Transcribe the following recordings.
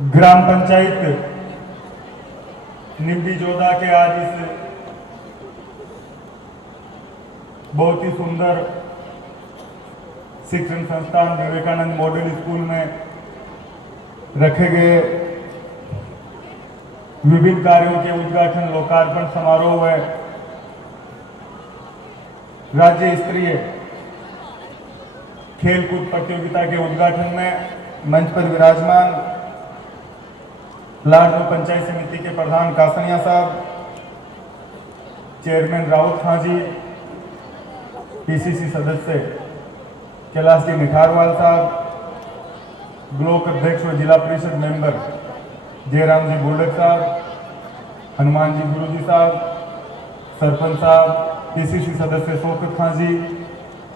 ग्राम पंचायत निम्बी जोधा के आज इस बहुत ही सुंदर शिक्षण संस्थान विवेकानंद मॉडल स्कूल में रखे गए विभिन्न कार्यों के उद्घाटन लोकार्पण समारोह है। राज्य स्तरीय खेलकूद प्रतियोगिता के उद्घाटन में मंच पर विराजमान लाडनू पंचायत समिति के प्रधान कासनिया साहब, चेयरमैन राउत खां जी, पीसीसी सदस्य कैलाश जी निठारवाल साहब, ब्लॉक अध्यक्ष व जिला परिषद मेंबर जयराम जी बोडक साहब, हनुमान जी गुरु जी साहब, सरपंच साहब, पीसीसी सदस्य शौकत खां जी,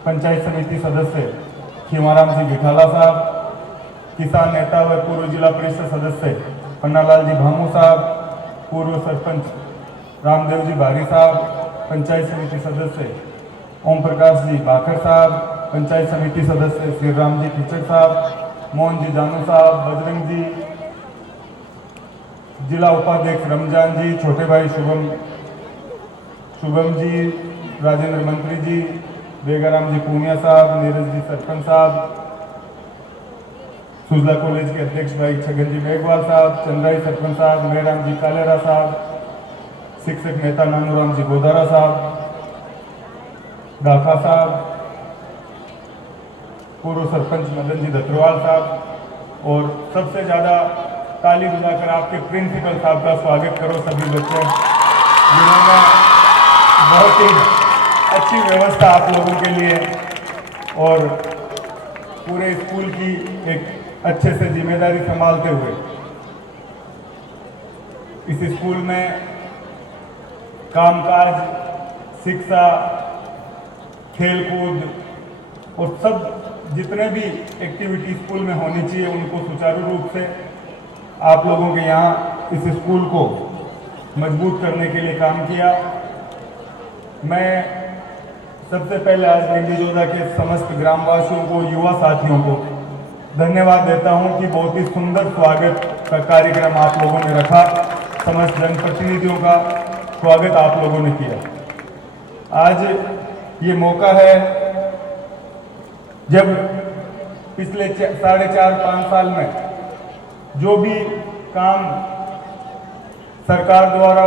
पंचायत समिति सदस्य खीमाराम जी गिठाला साहब, किसान नेता व पूर्व जिला परिषद सदस्य पन्नालाल जी भामू साहब, पूर्व सरपंच रामदेव जी भारी साहब, पंचायत समिति सदस्य ओम प्रकाश जी बाखर साहब, पंचायत समिति सदस्य श्री राम जी पिचड़ साहब, मोहन जी जानू साहब, बजरंग जी, जिला उपाध्यक्ष रमजान जी, छोटे भाई शुभम जी, राजेंद्र मंत्री जी, बेगाराम जी पूनिया साहब, नीरज जी सरपंच साहब, सुजला कॉलेज के अध्यक्ष भाई छगन जी मेघवाल साहब, चंद्राई सरपंच साहब, मेहराम जी कालेरा साहब, शिक्षक नेता नानूराम जी गोदारा साहब, गाखा साहब, पूर्व सरपंच मदन जी दत्रोवाल साहब और सबसे ज़्यादा ताली बजाकर आपके प्रिंसिपल साहब का स्वागत करो सभी बच्चे, जिन्होंने बहुत ही अच्छी व्यवस्था आप लोगों के लिए और पूरे स्कूल की एक अच्छे से जिम्मेदारी संभालते हुए इस स्कूल में कामकाज, शिक्षा, खेलकूद और सब जितने भी एक्टिविटी स्कूल में होनी चाहिए उनको सुचारू रूप से आप लोगों के यहाँ इस स्कूल को मजबूत करने के लिए काम किया। मैं सबसे पहले आज निम्बी जोधा के समस्त ग्रामवासियों को, युवा साथियों को धन्यवाद देता हूं कि बहुत ही सुंदर स्वागत का कार्यक्रम आप लोगों ने रखा। समस्त जनप्रतिनिधियों का स्वागत आप लोगों ने किया। आज ये मौका है जब पिछले 4.5-5 साल में जो भी काम सरकार द्वारा,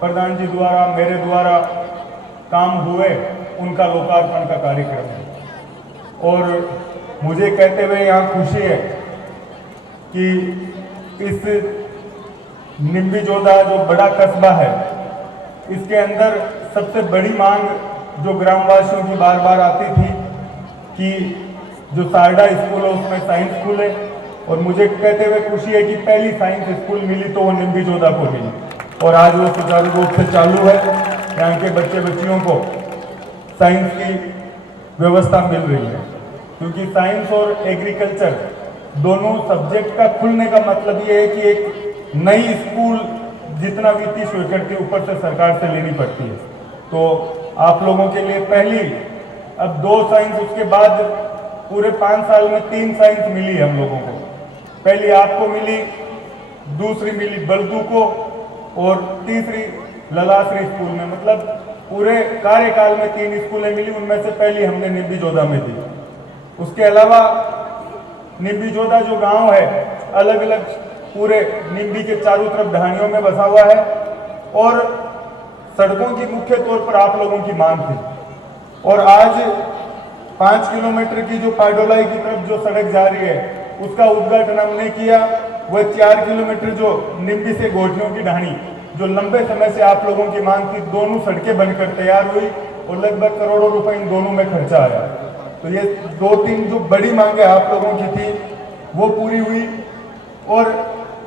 प्रधान जी द्वारा, मेरे द्वारा काम हुए उनका लोकार्पण का कार्यक्रम है और मुझे कहते हुए यहाँ खुशी है कि इस निम्बी जोधा जो बड़ा कस्बा है इसके अंदर सबसे बड़ी मांग जो ग्रामवासियों की बार बार आती थी कि जो सारडा स्कूल है उसमें साइंस स्कूल है और मुझे कहते हुए खुशी है कि पहली साइंस स्कूल मिली तो वो निम्बी जोधा को मिली और आज वो सुचारू रूप से चालू है। यहाँ के बच्चे बच्चियों को साइंस की व्यवस्था मिल रही है क्योंकि साइंस और एग्रीकल्चर दोनों सब्जेक्ट का खुलने का मतलब ये है कि एक नई स्कूल जितना वित्तीय स्वीकृति ऊपर से सरकार से लेनी पड़ती है तो आप लोगों के लिए पहली अब 2 साइंस, उसके बाद पूरे 5 साल में 3 साइंस मिली हम लोगों को। पहली आपको मिली, दूसरी मिली बलदू को और तीसरी ललाश्री स्कूल में, मतलब पूरे कार्यकाल में 3 स्कूलें मिली, उनमें से पहली हमने निम्बी जोधा में दी। उसके अलावा निम्बी जोधा जो गांव है अलग अलग पूरे निम्बी के चारों तरफ ढाणियों में बसा हुआ है और सड़कों की मुख्य तौर पर आप लोगों की मांग थी और आज 5 किलोमीटर की जो पाडोलाई की तरफ जो सड़क जा रही है उसका उद्घाटन हमने किया। वह 4 किलोमीटर जो निम्बी से गोठियों की ढाणी जो लंबे समय से आप लोगों की मांग थी, दोनों सड़कें बनकर तैयार हुई और लगभग करोड़ों रुपए इन दोनों में खर्चा आया। तो ये 2-3 जो बड़ी मांगे आप लोगों की थी वो पूरी हुई और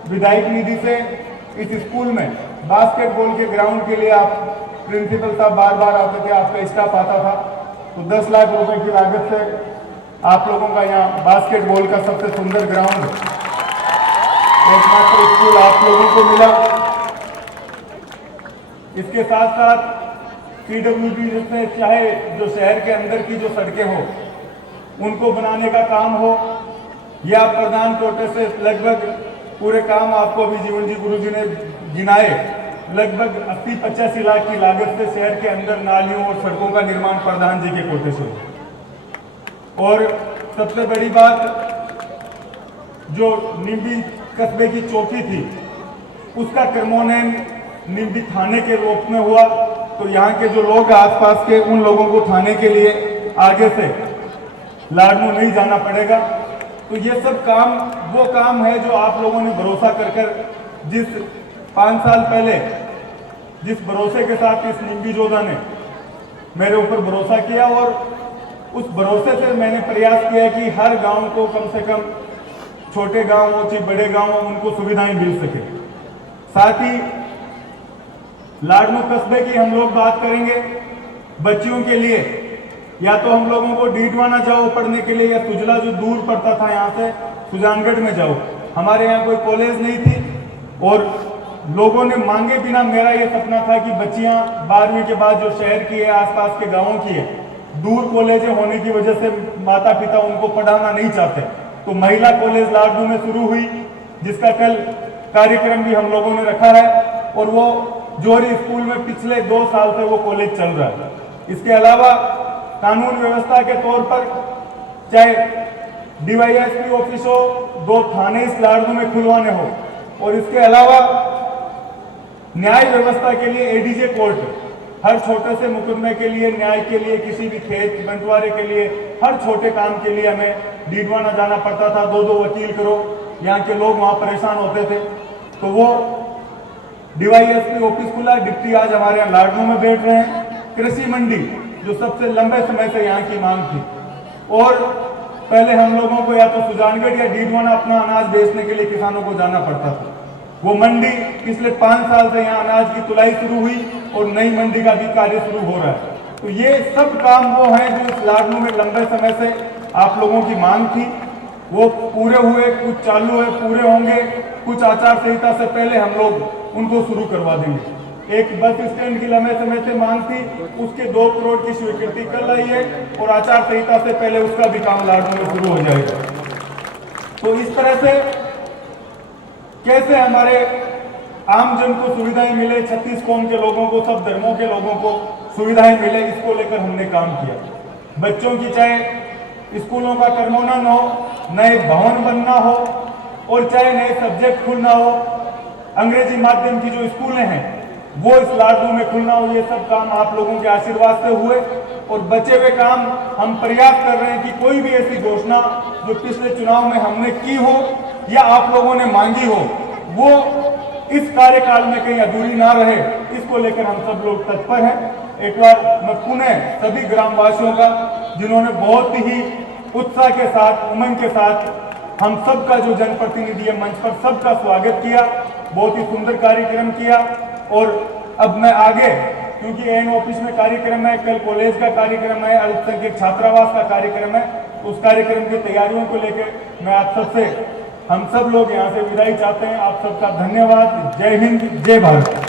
विधायक निधि से इस स्कूल में बास्केटबॉल के ग्राउंड के लिए आप प्रिंसिपल साहब बार बार आते थे, आपका स्टाफ आता था, तो 10 लाख रुपए की लागत से आप लोगों का यहाँ बास्केटबॉल का सबसे सुंदर ग्राउंड एकमात्र स्कूल आप लोगों को मिला। इसके साथ साथ पीडब्ल्यूडी जिसमें चाहे जो शहर के अंदर की जो सड़कें हो उनको बनाने का काम हो, या प्रधान कोटे से लगभग पूरे काम आपको अभी जीवन जी गुरु जी ने गिनाए। लगभग 80-85 लाख की लागत से शहर के अंदर नालियों और सड़कों का निर्माण प्रधान जी के कोटे से हुआ। और सबसे बड़ी बात, जो निम्बी कस्बे की चौकी थी उसका क्रमोन्नयन निम्बी थाने के रूप में हुआ। तो यहाँ के जो लोग आसपास के, उन लोगों को थाने के लिए आगे से लाडनू नहीं जाना पड़ेगा। तो ये सब काम वो काम है जो आप लोगों ने भरोसा कर जिस 5 साल पहले जिस भरोसे के साथ इस निम्बी जोधा ने मेरे ऊपर भरोसा किया, और उस भरोसे से मैंने प्रयास किया कि हर गांव को कम से कम, छोटे गांव हो चाहे बड़े गांव हो, उनको सुविधाएं मिल सके। साथ ही लाडनू कस्बे की हम लोग बात करेंगे। बच्चियों के लिए या तो हम लोगों को डीडवाना जाओ पढ़ने के लिए, या सुजला जो दूर पड़ता था यहाँ से, सुजानगढ़ में जाओ। हमारे यहाँ कोई कॉलेज नहीं थी और लोगों ने मांगे बिना, मेरा ये सपना था कि बच्चियां 12वीं के बाद जो शहर की है, आसपास के गांवों की है, दूर कॉलेजें होने की वजह से माता पिता उनको पढ़ाना नहीं चाहते। तो महिला कॉलेज लाडनू में शुरू हुई, जिसका कल कार्यक्रम भी हम लोगों ने रखा है, और वो जोहरी स्कूल में पिछले 2 साल से वो कॉलेज चल रहा है। इसके अलावा कानून व्यवस्था के तौर पर चाहे डीवाईएसपी ऑफिस हो, 2 थाने इस लाडनू में खुलवाने हो, और इसके अलावा न्याय व्यवस्था के लिए एडीजे कोर्ट, हर छोटे से मुकदमे के लिए, न्याय के लिए, किसी भी खेत बंटवारे के लिए, हर छोटे काम के लिए हमें डीडवाना जाना पड़ता था। 2-2 वकील करो, यहाँ के लोग वहाँ परेशान होते थे। तो वो डीवाईएसपी ऑफिस खुला, डिप्टी आज हमारे यहाँ लाडनू में बैठ रहे हैं। कृषि मंडी जो सबसे लंबे समय से यहाँ की मांग थी, और पहले हम लोगों को या तो सुजानगढ़ या डीडवाना अपना अनाज बेचने के लिए किसानों को जाना पड़ता था। वो मंडी पिछले 5 साल से यहाँ अनाज की तुलाई शुरू हुई और नई मंडी का भी कार्य शुरू हो रहा है। तो ये सब काम वो हैं जो इस लाडनू में लंबे समय से आप लोगों की मांग थी, वो पूरे हुए, कुछ चालू है, पूरे होंगे, कुछ आचार संहिता से पहले हम लोग उनको शुरू करवा देंगे। एक बस स्टैंड की लंबे समय से मांग थी, उसके 2 करोड़ की स्वीकृति कर लाई है, और आचार संहिता से पहले उसका भी काम लाडनू में शुरू हो जाएगा। तो इस तरह से कैसे हमारे आम जन को सुविधाएं मिले, 36 कौम के लोगों को, सब धर्मों के लोगों को सुविधाएं मिले, इसको लेकर हमने काम किया। बच्चों की चाहे स्कूलों का क्रमोन्नयन हो, नए भवन बनना हो, और चाहे नए सब्जेक्ट खुलना हो, अंग्रेजी माध्यम की जो स्कूलें हैं वो इस लाडनू में खुलना हो, ये सब काम आप लोगों के आशीर्वाद से हुए। और बचे हुए काम हम प्रयास कर रहे हैं कि कोई भी ऐसी घोषणा जो पिछले चुनाव में हमने की हो या आप लोगों ने मांगी हो, वो इस कार्यकाल में कहीं अधूरी ना रहे, इसको लेकर हम सब लोग तत्पर हैं। एक बार मैं पुनः सभी ग्रामवासियों का, जिन्होंने बहुत ही उत्साह के साथ, उमंग के साथ हम सबका जो जनप्रतिनिधि मंच पर सबका स्वागत किया, बहुत ही सुंदर कार्यक्रम किया। और अब मैं आगे, क्योंकि एन ऑफिस में कार्यक्रम है, कल कॉलेज का कार्यक्रम है, अल्पसंख्यक छात्रावास का कार्यक्रम है, उस कार्यक्रम की तैयारियों को लेकर मैं आप सबसे, हम सब लोग यहाँ से विदाई चाहते हैं। आप सबका धन्यवाद। जय हिंद, जय भारत।